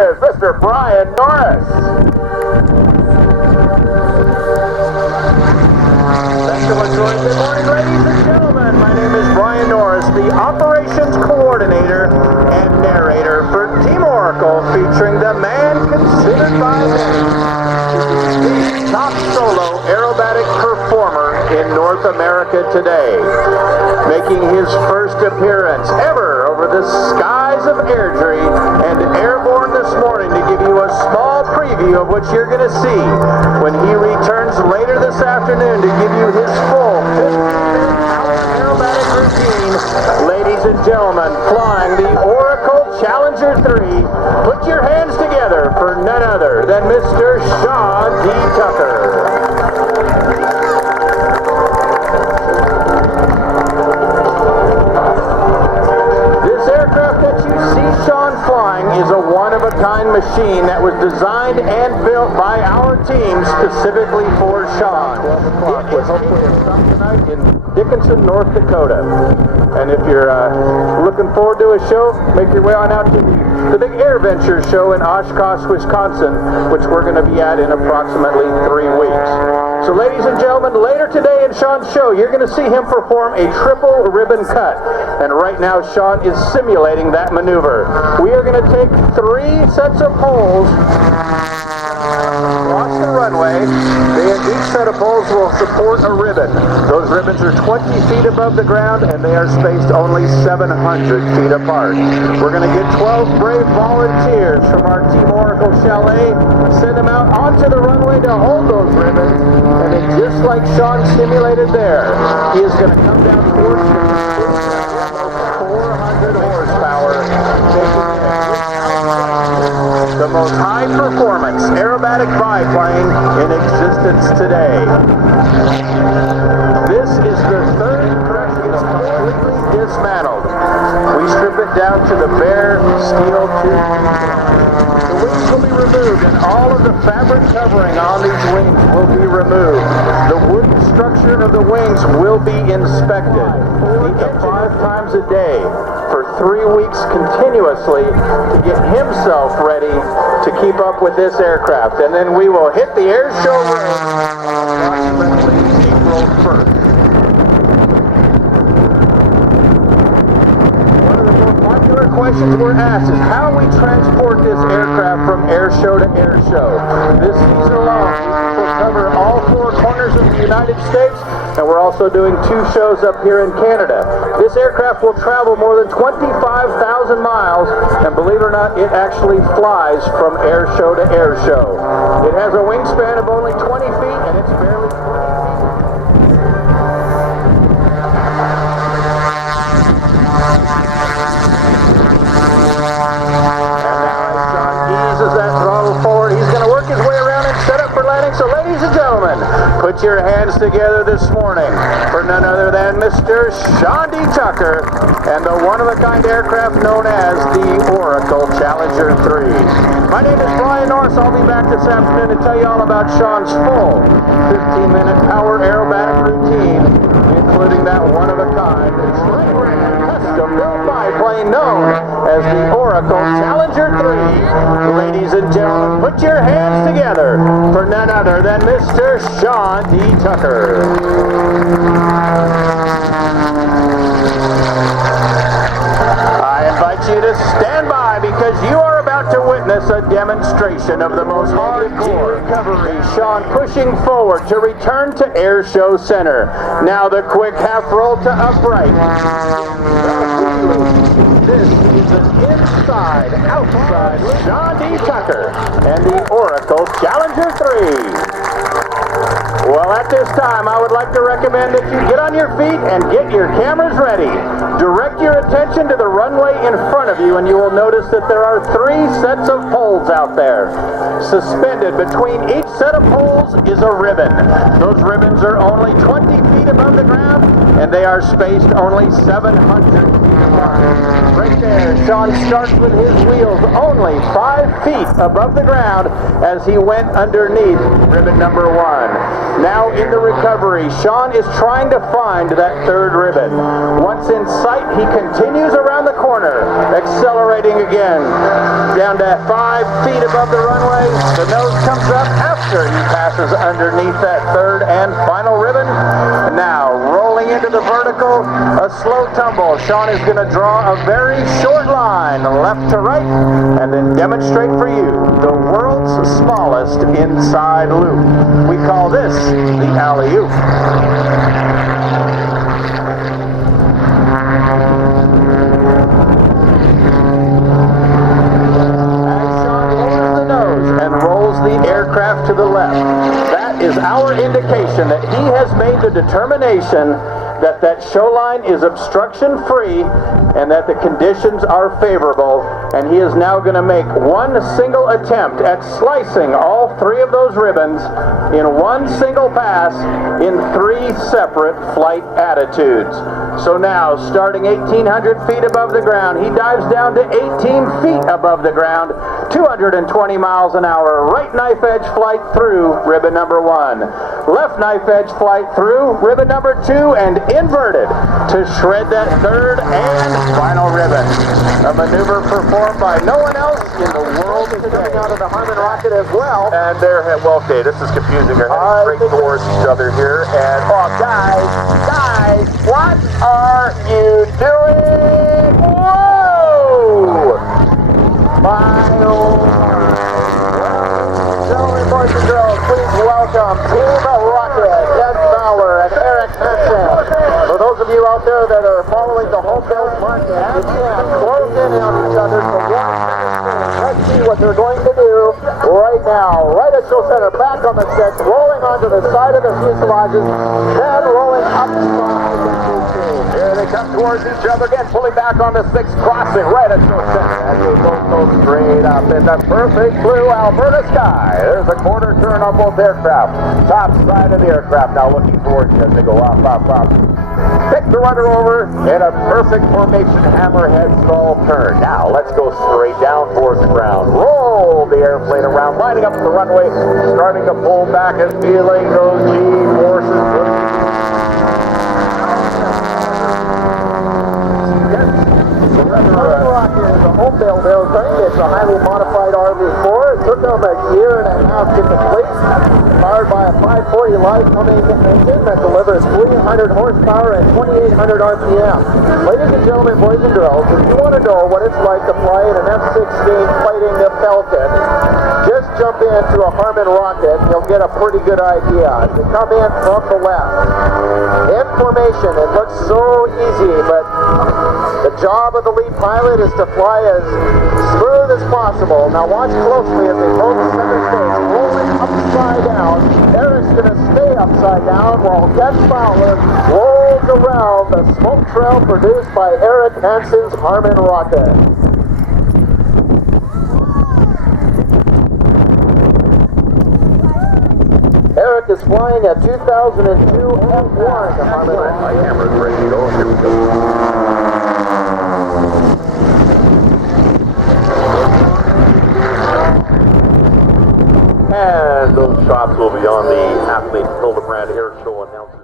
is Mr. Brian Norris. Excellent choice. Good morning, ladies and gentlemen. My name is Brian Norris, the operations coordinator and narrator for Team Oracle, featuring the man considered by many the top solo aerobatic performer in North America today, making his first appearance ever over the skies of Airdrie and airborne this morning to give you a small preview of what you're going to see when he returns later this afternoon to give you his full 15-minute aerobatic routine. Ladies and gentlemen, flying the Oracle Challenger 3, put your hands together for none other than Mr. Sean D. Tucker. Sean flying is a one-of-a-kind machine that was designed and built by our team specifically for Sean. It is tonight in Dickinson, North Dakota. And if you're looking forward to a show, make your way on out to the big Air Venture show in Oshkosh, Wisconsin, which we're going to be at in approximately 3 weeks. So ladies and gentlemen, later today in Sean's show, you're going to see him perform a triple ribbon cut. And right now, Sean is simulating that maneuver. We are going to take 3 sets of poles across the runway. Each set of poles will support a ribbon. Those ribbons are 20 feet above the ground, and they are spaced only 700 feet apart. We're going to get 12 brave volunteers from our Team Oracle Chalet, send them out onto the runway to hold those ribbons, and then just like Sean simulated there, he is going to come down towards you. 400 horsepower, the most high-performance aerobatic biplane in existence today. This is the third correction. It's completely dismantled. We strip it down to the bare steel tube. The wings will be removed, and all of the fabric covering on these wings will be removed. The wooden structure of the wings will be inspected 5 times a day for 3 weeks continuously to get himself ready to keep up with this aircraft. And then we will hit the air show approximately April 1st. One of the more popular questions we're asked is how we transport this aircraft from air show to air show. This season alone, we'll cover all 4 corners of the United States, and we're also doing 2 shows up here in Canada. This aircraft will travel more than 25,000 miles, and believe it or not, it actually flies from air show to air show. It has a wingspan of only 20 feet, and it's barely 20 feet. And now as Sean eases that throttle forward, he's going to work his way around and set up for landing. So ladies and gentlemen, put your hands together this morning for none other than Mr. Sean D. Tucker and the one-of-a-kind aircraft known as the Oracle Challenger 3. My name is Brian Norris. I'll be back this afternoon to tell you all about Sean's full 15-minute power aerobatic routine, including that one-of-a-kind, custom-built biplane known as the Oracle Challenger 3. Ladies and gentlemen, put your hands together for none other than Mr. Sean D. Tucker. I invite you to stand by because you are about to witness a demonstration of the most hardcore recovery. Sean pushing forward to return to Air Show Center. Now the quick half roll to upright. This is an inside, outside Sean D. Tucker and the Oracle Challenger 3. Well, at this time, I would like to recommend that you get on your feet and get your cameras ready. Direct your attention to the runway in front of you, and you will notice that there are 3 sets of poles out there. Suspended between each set of poles is a ribbon. Those ribbons are only 20 feet above the ground, and they are spaced only 700 feet apart. Right there, Sean starts with his wheels only 5 feet above the ground as he went underneath ribbon number 1. Now in the recovery, Sean is trying to find that third ribbon. Once in sight, he continues around the corner, accelerating again. Down to 5 feet above the runway, the nose comes up after he passes underneath that third and final ribbon. Now, rolling into the vertical, a slow tumble. Sean is going to draw a very short line, left to right, and then demonstrate for you the world's smallest inside loop. We call this the alley-oop. The aircraft to the left. That is our indication that he has made the determination that that show line is obstruction free and that the conditions are favorable, and he is now going to make one single attempt at slicing all 3 of those ribbons in one single pass in 3 separate flight attitudes. So now, starting 1,800 feet above the ground, he dives down to 18 feet above the ground, 220 miles an hour, right knife edge flight through ribbon number 1. Left knife edge flight through ribbon number 2 and inverted to shred that third and final ribbon. A maneuver performed by no one else in the world today. Coming out of the Harmon Rocket as well. And they're, well, okay, this is confusing. They're heading straight towards each other here. And, oh, guys, what are you doing? Whoa! Gentlemen, boys and girls, please welcome Team Rocket, Ed Fowler and Eric Hansen. For those of you out there that are following the home base market, you can close in on each other to watch. Let's see what they're going to do right now. Right at show center, back on the 6, rolling onto the side of the fuselages, then rolling upside. Here they come towards each other again, pulling back on the 6, crossing right at show center. As they both go straight up in the perfect blue Alberta sky. There's a quarter turn on both aircraft. Top side of the aircraft now looking towards you as they go up. Pick the rudder over in a perfect formation hammerhead stall turn. Now let's go straight down towards the ground. Roll the airplane around, lining up the runway, starting to pull back and feeling those G-forces. Harmon Rocket is a home-built airplane. It's a highly modified RV4. It took them a year and a half to complete. Powered by a 540 live Cummins engine that delivers 300 horsepower and 2,800 RPM. Ladies and gentlemen, boys and girls, if you want to know what it's like to fly in an F-16 fighting the Falcon, just jump into a Harmon Rocket and you'll get a pretty good idea. You come in from the left. In formation, it looks so easy, but the job of the lead pilot is to fly as smooth as possible. Now watch closely as they roll the center stage, rolling upside down. Eric's going to stay upside down while Ed Fowler rolls around the smoke trail produced by Eric Hansen's Harmon Rocket. Eric is flying a 2002 F1 Harmon Rocket. My camera's ready to go. Here we go. And those shots will be on the Athlete Hildebrand Airshow announcement.